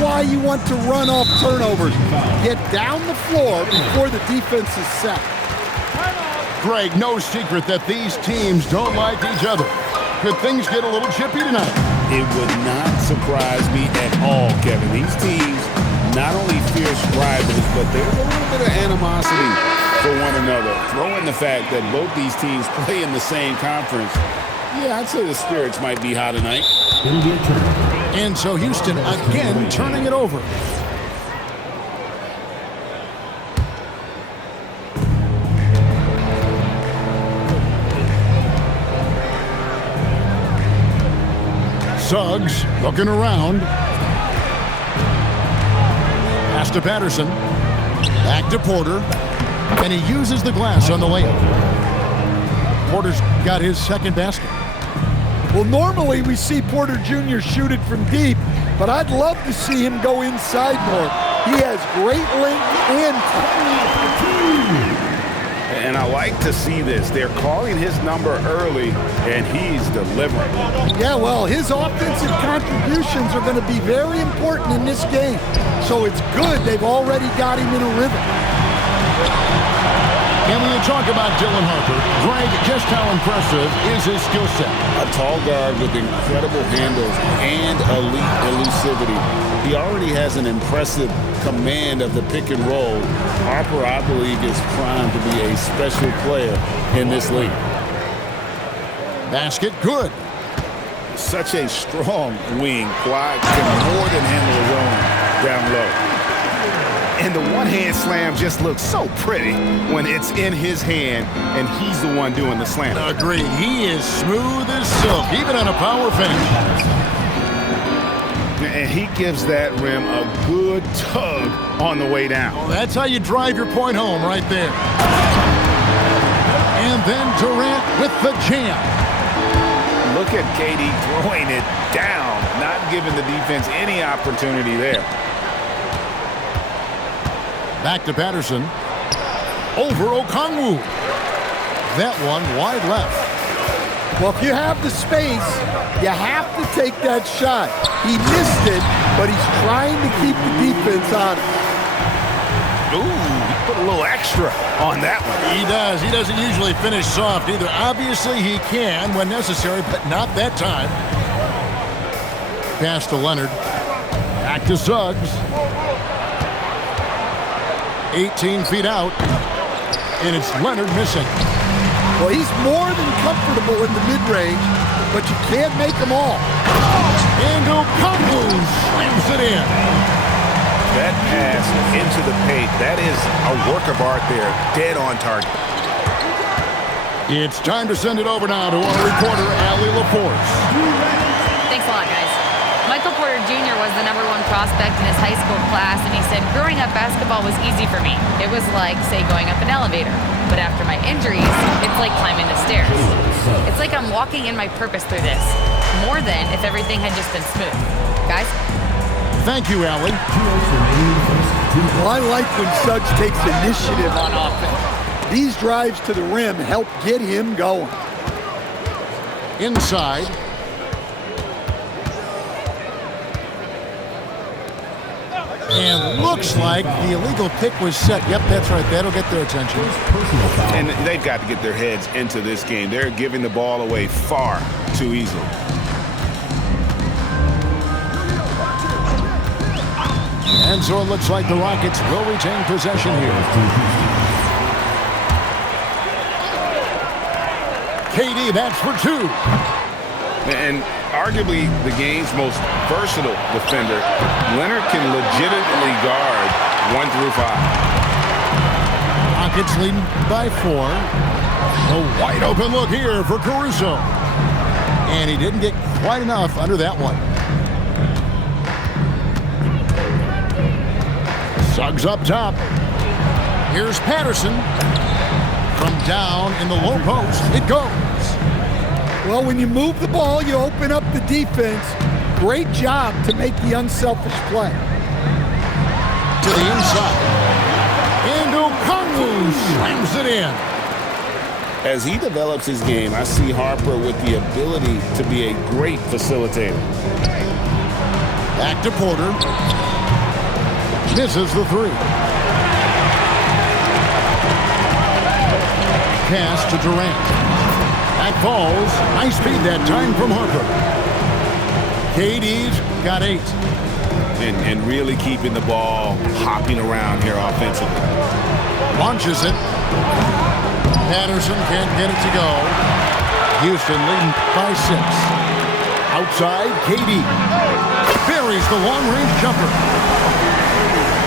why you want to run off turnovers. Get down the floor before the defense is set. Greg, no secret that these teams don't like each other. Could things get a little chippy tonight? It would not surprise me at all, Kevin. These teams, not only fierce rivals, but there's a little bit of animosity for one another. Throw in the fact that both these teams play in the same conference. Yeah, I'd say the spirits might be high tonight. And so Houston again turning it over. Suggs looking around. Pass to Patterson. Back to Porter. And he uses the glass on the layup. Porter's got his second basket. Well, normally we see Porter Jr. shoot it from deep, but I'd love to see him go inside more. He has great length and technique. And I like to see this. They're calling his number early, and he's delivering. Yeah, well, his offensive contributions are going to be very important in this game. So it's good they've already got him in a rhythm. And when you talk about Dylan Harper, Greg, just how impressive is his skill set? A tall guard with incredible handles and elite elusivity. He already has an impressive command of the pick and roll. Harper, I believe, is primed to be a special player in this league. Basket good. Such a strong wing. Kawhi can more than handle his own down low. And the one-hand slam just looks so pretty when it's in his hand and he's the one doing the slam. Agreed. He is smooth as silk, even on a power finish. And he gives that rim a good tug on the way down. Well, that's how you drive your point home right there. And then Durant with the jam. Look at KD throwing it down, not giving the defense any opportunity there. Back to Patterson. Over Okongwu. That one wide left. Well, if you have the space, you have to take that shot. He missed it, but he's trying to keep the defense on it. Ooh, he put a little extra on that one. He does. He doesn't usually finish soft either. Obviously, he can when necessary, but not that time. Pass to Leonard. Back to Suggs. 18 feet out, and it's Leonard missing. Well, he's more than comfortable in the mid-range, but you can't make them all. And Okongwu slams it in. That pass into the paint, that is a work of art there, dead on target. It's time to send it over now to our reporter, Allie LaForce. Thanks a lot, guys. Michael Porter Jr. was the #1 prospect in his high school class, and he said, growing up, basketball was easy for me. It was like, say, going up an elevator. But after my injuries, it's like climbing the stairs. It's like I'm walking in my purpose through this, more than if everything had just been smooth. Guys? Thank you, Allie. Well, I like when Suggs takes initiative on offense. These drives to the rim help get him going. Inside. And looks like the illegal pick was set. Yep, that's right. That'll get their attention. And they've got to get their heads into this game. They're giving the ball away far too easily. And so it looks like the Rockets will retain possession here. KD, that's for two. And arguably the game's most versatile defender, Leonard can legitimately guard 1 through 5. Rockets leading by 4. A wide open look here for Caruso. And he didn't get quite enough under that one. Suggs up top. Here's Patterson. From down in the low post, it goes. Well, when you move the ball, you open up the defense. Great job to make the unselfish play. To the inside. And Okongwu slams it in. As he develops his game, I see Harper with the ability to be a great facilitator. Back to Porter. Misses the three. Pass to Durant. That falls. Nice feed that time from Harper. KD's got 8. And really keeping the ball hopping around here offensively. Launches it. Patterson can't get it to go. Houston leading by 6. Outside, KD. Buries the long-range jumper.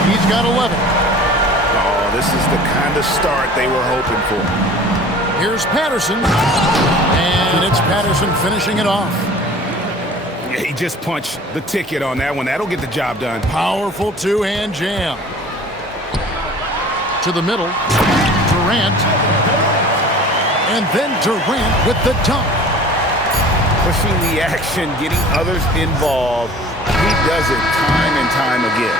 He's got 11. Oh, this is the kind of start they were hoping for. Here's Patterson. And it's Patterson finishing it off. Yeah, he just punched the ticket on that one. That'll get the job done. Powerful two-hand jam. To the middle. Durant. And then Durant with the dunk. Pushing the action, getting others involved. He does it time and time again.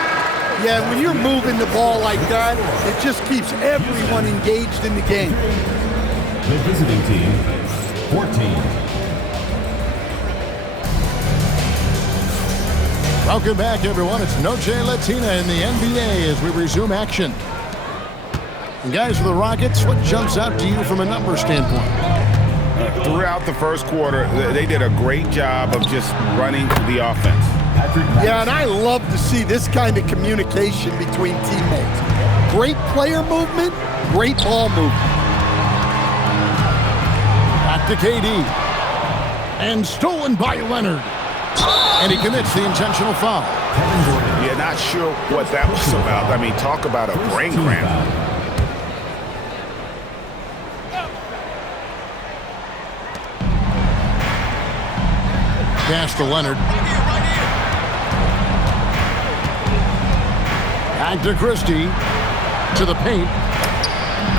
Yeah, when you're moving the ball like that, it just keeps everyone engaged in the game. The visiting team, 14. Welcome back, everyone. It's Noche Latina in the NBA as we resume action. And guys, for the Rockets, what jumps out to you from a number standpoint? Throughout the first quarter, they did a great job of just running the offense. Yeah, and I love to see this kind of communication between teammates. Great player movement, great ball movement. Back to KD. And stolen by Leonard. And he commits the intentional foul. Yeah, not sure what that was about. I mean, talk about a brain cramp. Pass to Leonard. Back to Christie. To the paint.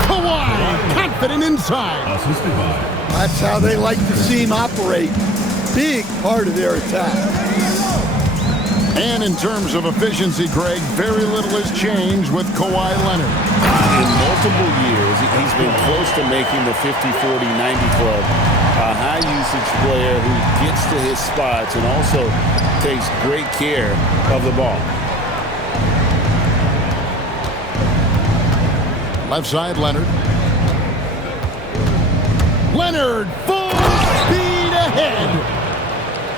Kawhi, confident inside. Assisted by. That's how they like to see him operate. Big part of their attack. And in terms of efficiency, Greg, very little has changed with Kawhi Leonard. In multiple years, he's been close to making the 50-40-90 club. A high-usage player who gets to his spots and also takes great care of the ball. Left side, Leonard. Leonard, full speed ahead.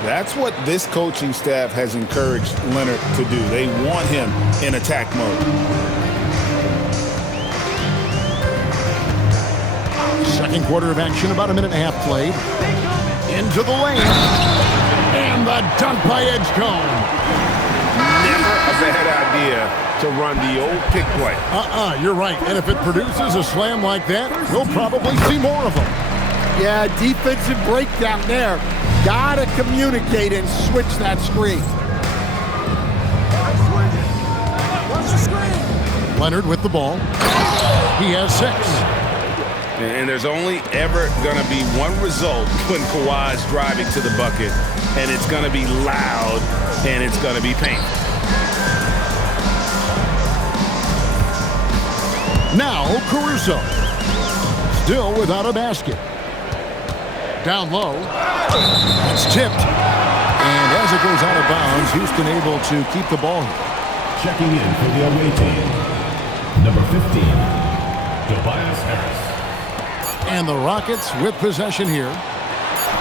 That's what this coaching staff has encouraged Leonard to do. They want him in attack mode. Second quarter of action, about a minute and a half played. Into the lane. And the dunk by Edgecombe. Never a bad idea to run the old pick play. You're right. And if it produces a slam like that, we'll probably see more of them. Yeah, defensive breakdown there. Gotta communicate and switch that screen. Leonard with the ball. He has 6. And there's only ever going to be one result when Kawhi's driving to the bucket, and it's going to be loud, and it's going to be painful. Now Caruso. Still without a basket. Down low. It's tipped. And as it goes out of bounds, Houston able to keep the ball. Checking in for the away team, number 15, Tobias Harris. And the Rockets with possession here.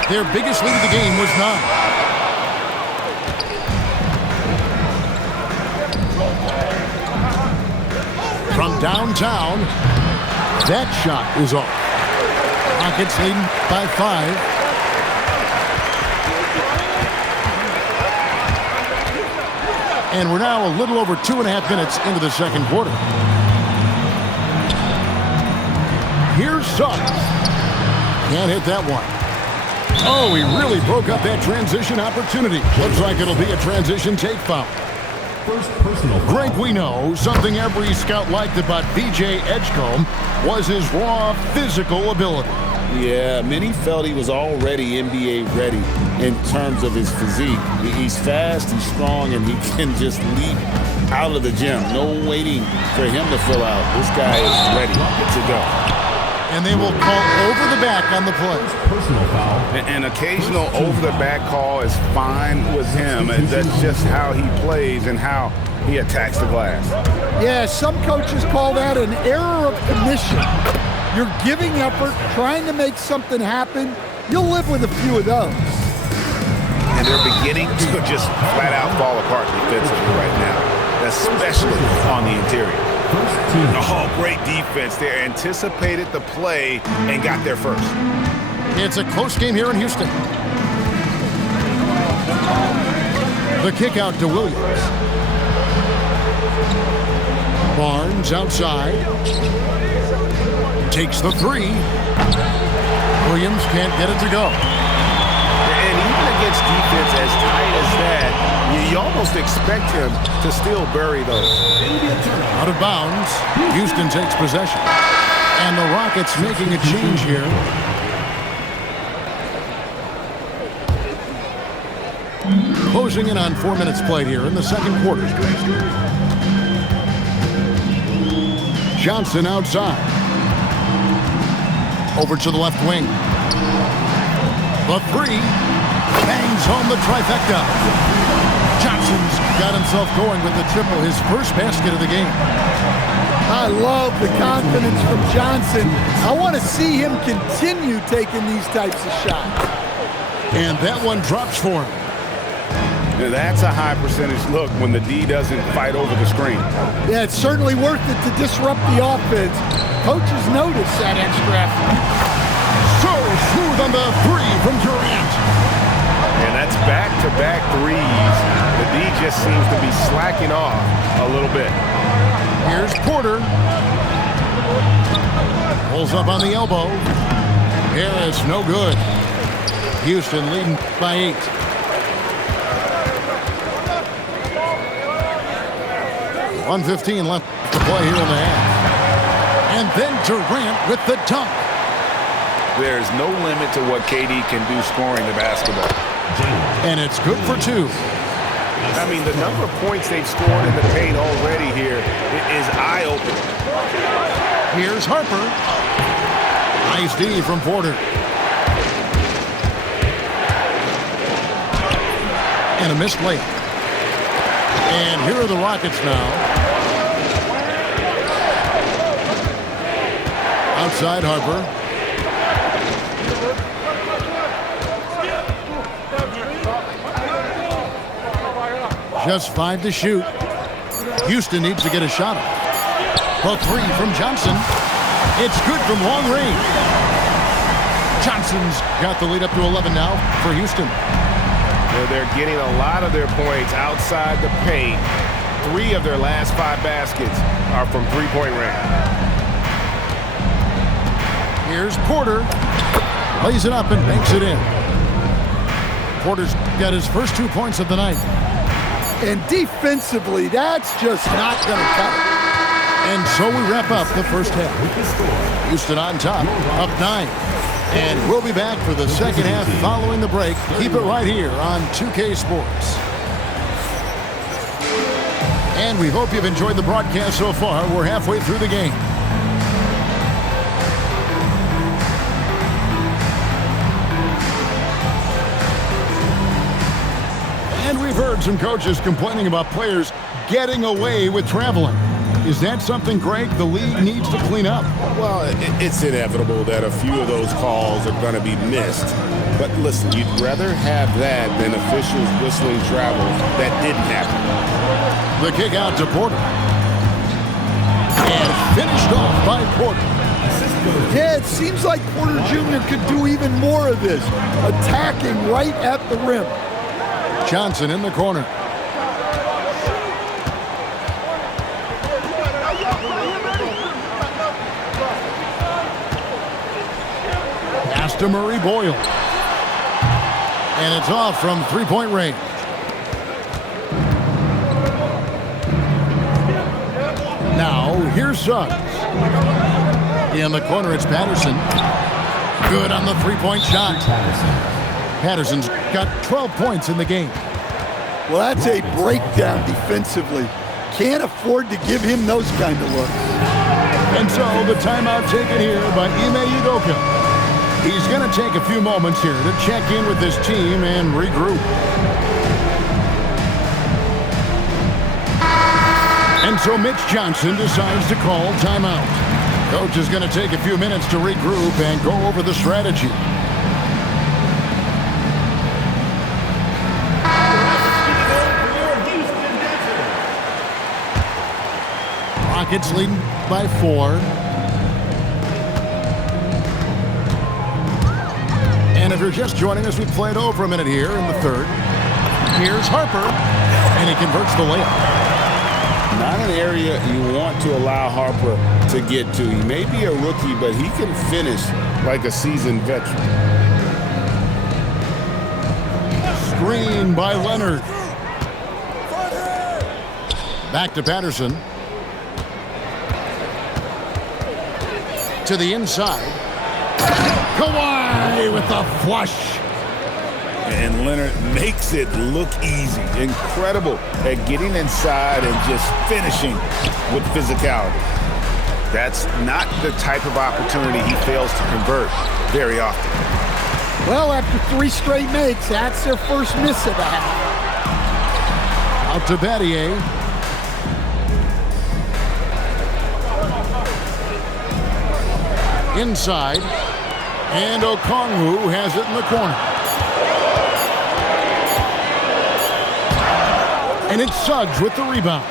Their biggest lead of the game was 9. From downtown, that shot is off. Rockets leading by 5. And we're now a little over 2.5 minutes into the second quarter. Here's Suggs. Can't hit that one. Oh, he really broke up that transition opportunity. Looks like it'll be a transition take foul. First personal foul. Greg, we know something every scout liked about B.J. Edgecombe was his raw physical ability. Yeah, many felt he was already NBA ready in terms of his physique. He's fast, he's strong, and he can just leap out of the gym. No waiting for him to fill out. This guy is ready to go. And they will call over the back on the play. Personal foul. An occasional over-the-back call is fine with him. And that's just how he plays and how he attacks the glass. Yeah, some coaches call that an error of commission. You're giving effort, trying to make something happen. You'll live with a few of those. And they're beginning to just flat out fall apart defensively right now, especially on the interior. Oh, great defense. They anticipated the play and got there first. It's a close game here in Houston. The kick out to Williams. Barnes outside. Takes the three. Williams can't get it to go. And even against defense as tight as that, you almost expect him to still bury those. Out of bounds. Houston takes possession. And the Rockets making a change here. Closing in on 4 minutes played here in the second quarter. Johnson outside. Over to the left wing. The three. Bangs home the trifecta. Johnson's got himself going with the triple, his first basket of the game. I love the confidence from Johnson. I want to see him continue taking these types of shots. And that one drops for him. Now that's a high percentage look when the D doesn't fight over the screen. Yeah, it's certainly worth it to disrupt the offense. Coaches notice that extra effort. So smooth on the three from Durant. And that's back-to-back threes. The D just seems to be slacking off a little bit. Here's Porter. Pulls up on the elbow. Harris, no good. Houston leading by 8. .115 left to play here in the half. And then Durant with the dunk. There's no limit to what KD can do scoring the basketball. And it's good for 2. I mean, the number of points they've scored in the paint already here is eye-opening. Here's Harper. Nice D from Porter. And a missed layup. And here are the Rockets now. Outside Harper. Just 5 to shoot. Houston needs to get a shot off. The three from Johnson. It's good from long range. Johnson's got the lead up to 11 now for Houston. They're getting a lot of their points outside the paint. 3 of their last 5 baskets are from three-point range. Here's Porter. Lays it up and banks it in. Porter's got his first 2 points of the night. And defensively, that's just not going to cut it. And so we wrap up the first half. Houston on top, up 9. And we'll be back for the second half following the break. Keep it right here on 2K Sports. And we hope you've enjoyed the broadcast so far. We're halfway through the game. And we've heard some coaches complaining about players getting away with traveling. Is that something, Greg, the league needs to clean up? Well, it's inevitable that a few of those calls are going to be missed. But listen, you'd rather have that than officials whistling travel that didn't happen. The kick out to Porter. And finished off by Porter. Yeah, it seems like Porter Jr. could do even more of this, attacking right at the rim. Johnson in the corner. Pass to Murray Boyle. And it's off from three-point range. Now, here's Suggs. In the corner, it's Patterson. Good on the three-point shot. Patterson's got 12 points in the game. Well, that's a breakdown defensively. Can't afford to give him those kind of looks. And so the timeout taken here by Ime Udoka. He's going to take a few moments here to check in with his team and regroup. And so Mitch Johnson decides to call timeout. Coach is going to take a few minutes to regroup and go over the strategy. Rockets leading by 4. And if you're just joining us, we played over a minute here in the third. Here's Harper, and he converts the layup. Not an area you want to allow Harper to get to. He may be a rookie, but he can finish like a seasoned veteran. Screen by Leonard. Back to Patterson. To the inside. Kawhi with the flush. And Leonard makes it look easy. Incredible at getting inside and just finishing with physicality. That's not the type of opportunity he fails to convert very often. Well, after 3 straight makes, that's their first miss of the half. Out to Battier. Inside. And Okongwu has it in the corner. And it's Suggs with the rebound.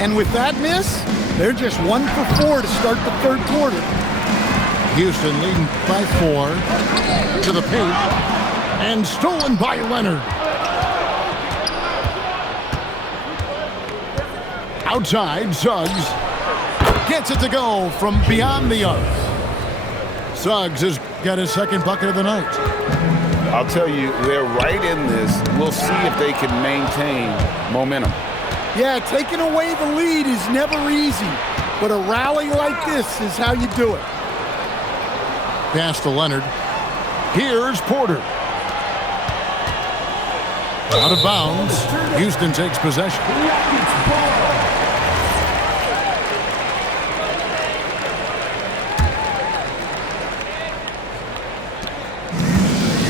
And with that miss, they're just 1 for 4 to start the third quarter. Houston leading by 4 to the paint. And stolen by Leonard. Outside, Suggs gets it to go from beyond the arc. Suggs has got his second bucket of the night. I'll tell you, they're right in this. We'll see if they can maintain momentum. Yeah, taking away the lead is never easy, but a rally like this is how you do it. Pass to Leonard. Here's Porter. Out of bounds. Houston takes possession.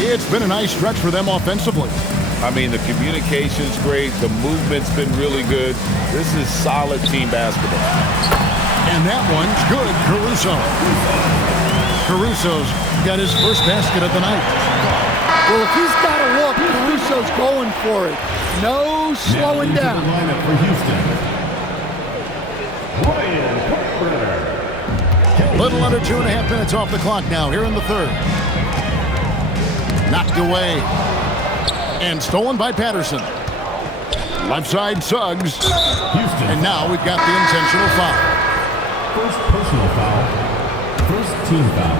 It's been a nice stretch for them offensively. I mean, the communication's great. The movement's been really good. This is solid team basketball. And that one's good. Caruso's got his first basket of the night. Well, if he's got a look, Caruso's going for it. No slowing down. The lineup for Houston. Little under 2.5 minutes off the clock now here in the third. Knocked away. And stolen by Patterson. Left side, Suggs. Houston. And now we've got the intentional foul. First personal foul. First team foul.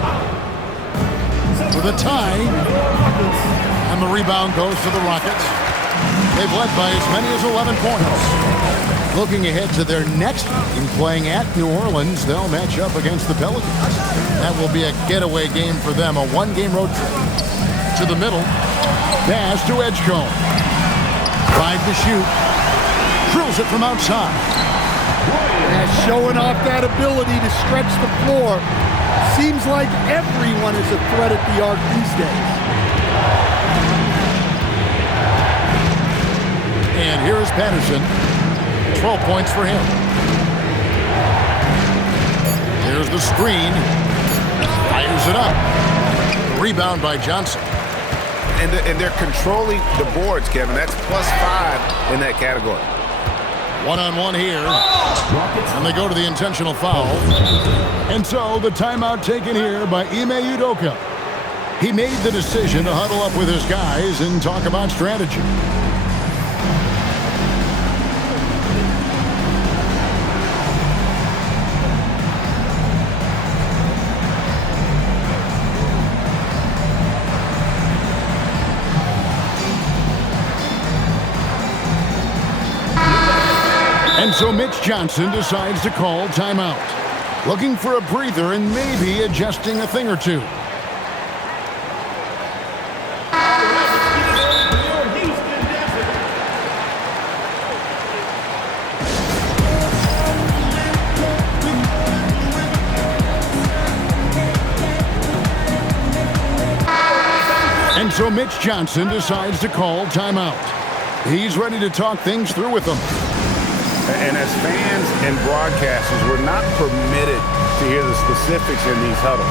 For the tie. And the rebound goes to the Rockets. They've led by as many as 11 points. Looking ahead to their next game, playing at New Orleans, they'll match up against the Pelicans. That will be a getaway game for them, a 1-game road trip. To the middle. Pass to Edgecombe. 5 to shoot. Drills it from outside. Yeah, showing off that ability to stretch the floor. Seems like everyone is a threat at the arc these days. And here is Patterson. 12 points for him. Here's the screen. Fires it up. Rebound by Johnson. And they're controlling the boards, Kevin. That's +5 in that category. One-on-one here. And they go to the intentional foul. And so the timeout taken here by Ime Udoka. He made the decision to huddle up with his guys and talk about strategy. And so Mitch Johnson decides to call timeout. Looking for a breather and maybe adjusting a thing or two. And so Mitch Johnson decides to call timeout. He's ready to talk things through with them. And as fans and broadcasters, we're not permitted to hear the specifics in these huddles.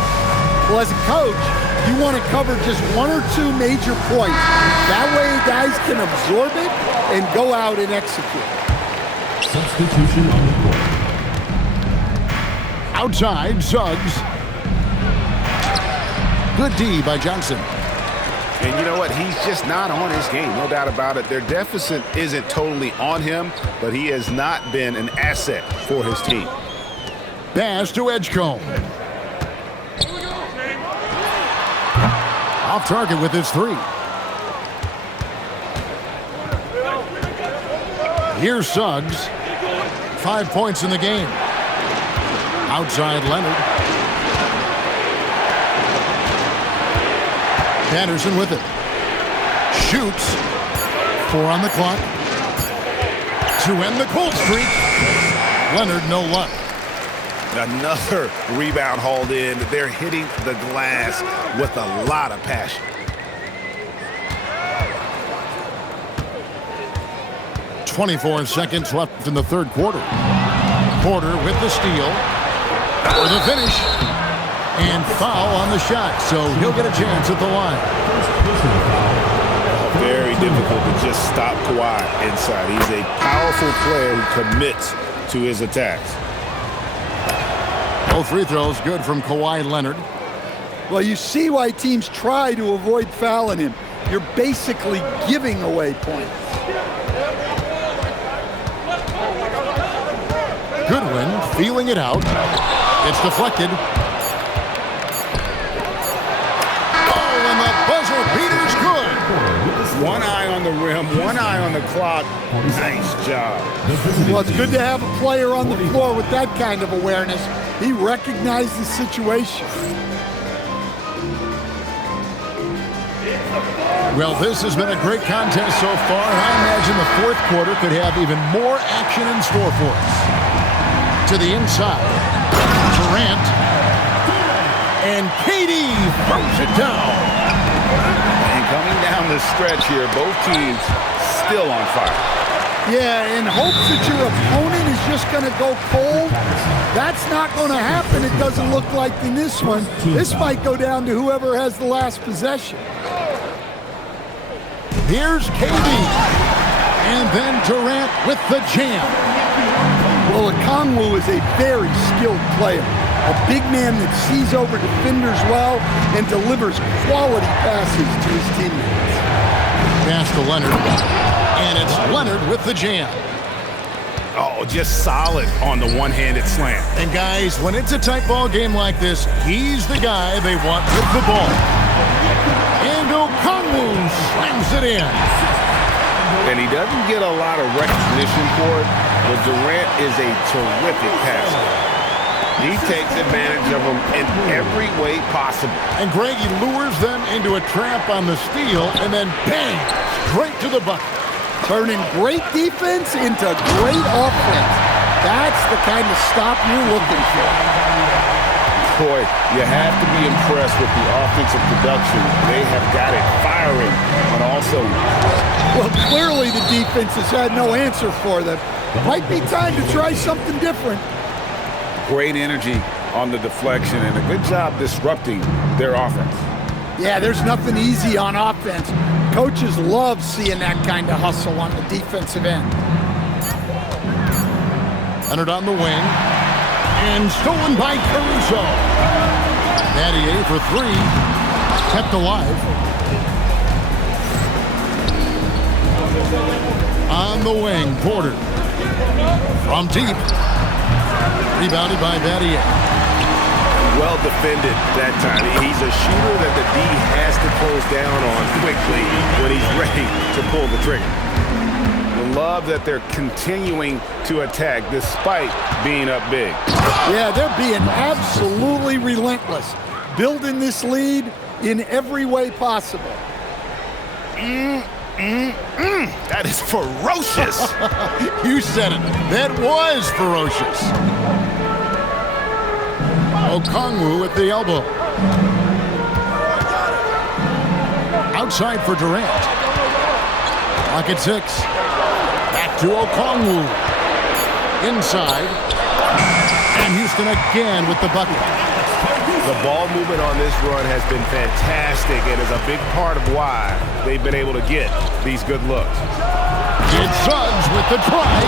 Well, as a coach, you want to cover just one or two major points. That way guys can absorb it and go out and execute. Substitution on the court. Outside, Suggs. Good D by Johnson. And you know what? He's just not on his game, no doubt about it. Their deficit isn't totally on him, but he has not been an asset for his team. Pass to Edgecombe. Off target with his three. Here's Suggs. 5 points in the game. Outside Leonard. Patterson with it. Shoots. 4 on the clock. To end the cold streak. Leonard, no luck. Another rebound hauled in. They're hitting the glass with a lot of passion. 24 seconds left in the third quarter. Porter with the steal. For the finish. And foul on the shot, so he'll get a chance at the line. Very difficult to just stop Kawhi inside. He's a powerful player who commits to his attacks. Both free throws good from Kawhi Leonard. Well, you see why teams try to avoid fouling him. You're basically giving away points. Goodwin feeling it out. It's deflected. Oh, and the buzzer beater's good. One eye on the rim, one eye on the clock. Nice job. Well, it's good to have a player on the floor with that kind of awareness. He recognized the situation. Well, this has been a great contest so far. I imagine the fourth quarter could have even more action in store for us. To the inside. Durant. And KD throws it down. And coming down the stretch here, both teams still on fire. Yeah, in hopes that your opponent is just going to go cold. That's not going to happen. It doesn't look like in this one. This might go down to whoever has the last possession. Here's KD. And then Durant with the jam. Well, Okongwu is a very skilled player. A big man that sees over defenders well and delivers quality passes to his teammates. Pass to Leonard. And it's Leonard with the jam. Oh, just solid on the one-handed slam. And guys, when it's a tight ball game like this, he's the guy they want with the ball. And Okongwu slams it in. And he doesn't get a lot of recognition for it, but Durant is a terrific passer. He takes advantage of them in every way possible. And Greg, he lures them into a trap on the steal, and then bang, straight to the bucket. Turning great defense into great offense. That's the kind of stop you're looking for. Boy, you have to be impressed with the offensive production. They have got it firing on all cylinders. Well, clearly the defense has had no answer for them. Might be time to try something different. Great energy on the deflection and a good job disrupting their offense. Yeah, there's nothing easy on offense. Coaches love seeing that kind of hustle on the defensive end. Leonard on the wing. And stolen by Caruso. Battier for three. Kept alive. On the wing, Porter. From deep. Rebounded by Battier. Well defended that time. He's a shooter that the D has to close down on quickly when he's ready to pull the trigger. I love that they're continuing to attack despite being up big. Yeah, they're being absolutely relentless, building this lead in every way possible. That is ferocious. You said it. That was ferocious. Okongwu with the elbow. Outside for Durant. Clock at 6. Back to Okongwu. Inside. And Houston again with the bucket. The ball movement on this run has been fantastic and is a big part of why they've been able to get these good looks. It's Suggs with the drive.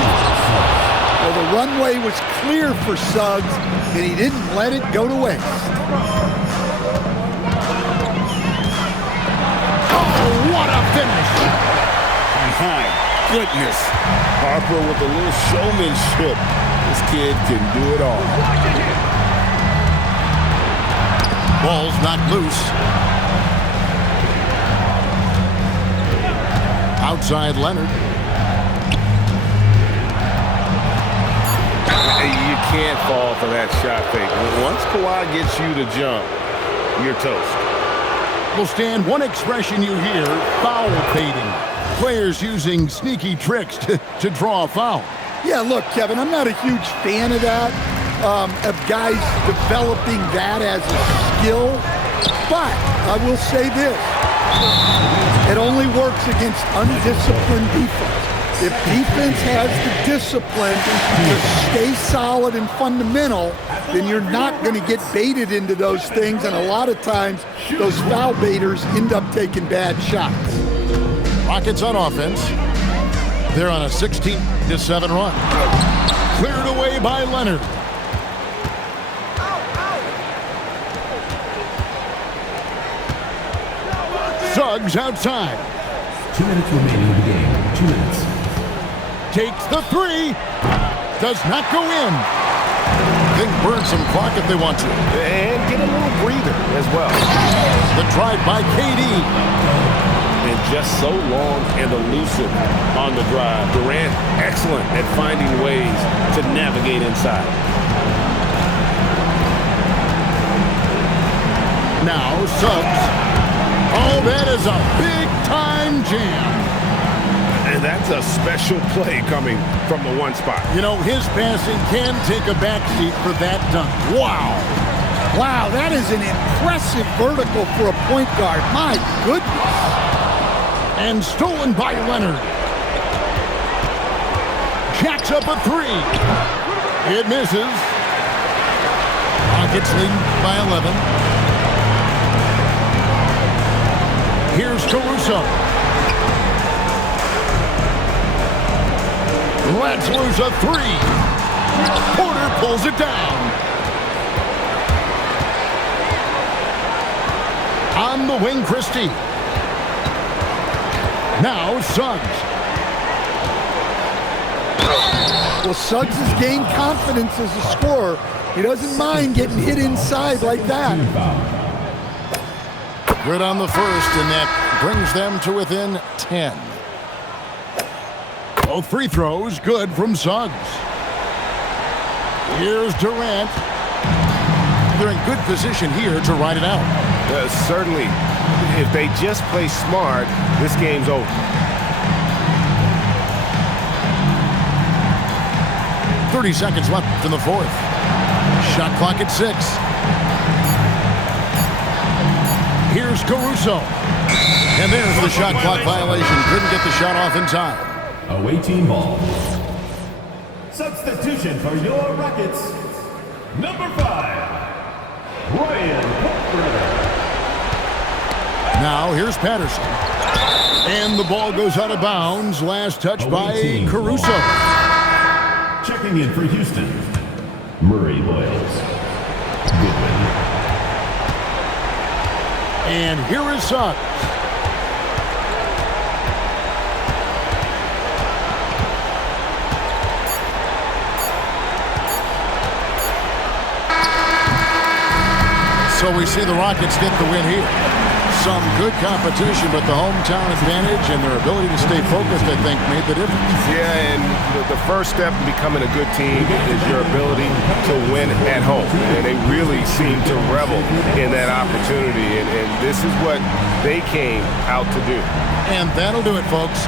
Well, the runway was clear for Suggs, and he didn't let it go to waste. Oh, what a finish. My goodness. Harper with a little showmanship. This kid can do it all. Ball's knocked loose. Outside Leonard. You can't fall for that shot fake. Once Kawhi gets you to jump, you're toast. Will stand one expression you hear, foul baiting. Players using sneaky tricks to draw a foul. Yeah, look, Kevin, I'm not a huge fan of that, of guys developing that as a skill. But I will say this, it only works against undisciplined defense. If defense has the discipline to stay solid and fundamental, then you're not going to get baited into those things, and a lot of times those foul baiters end up taking bad shots. Rockets on offense. They're on a 16-7 run. Cleared away by Leonard. Suggs outside. 2 minutes remaining in the game. 2 minutes. Takes the three. Does not go in. They can burn some clock if they want to. And get a little breather as well. The drive by KD. And just so long and elusive on the drive. Durant, excellent at finding ways to navigate inside. Now Suggs. Oh, that is a big-time jam. And that's a special play coming from the one spot. You know, his passing can take a backseat for that dunk. Wow. Wow, that is an impressive vertical for a point guard. My goodness. And stolen by Leonard. Jacks up a three. It misses. Rockets lead by 11. Here's Caruso. Let's lose a three. Porter pulls it down. On the wing, Christie. Now Suggs. Well, Suggs has gained confidence as a scorer. He doesn't mind getting hit inside like that. Good on the first, and that brings them to within 10. Both free throws good from Suggs. Here's Durant. They're in good position here to ride it out. Certainly, if they just play smart, this game's over. .30 seconds left in the fourth. Shot clock at 6. Here's Caruso. And there's the shot clock violation. Couldn't get the shot off in time. Away team ball. Substitution for your Rockets. Number 5, Ryan Porter. Now here's Patterson. And the ball goes out of bounds. Last touch by Caruso. Checking in for Houston, Murray Boyles. Goodwin. And here is Suggs. So we see the Rockets get the win here. Some good competition, but the hometown advantage and their ability to stay focused, I think, made the difference. Yeah, and the first step in becoming a good team is your ability to win at home. And they really seem to revel in that opportunity, and this is what they came out to do. And that'll do it, folks.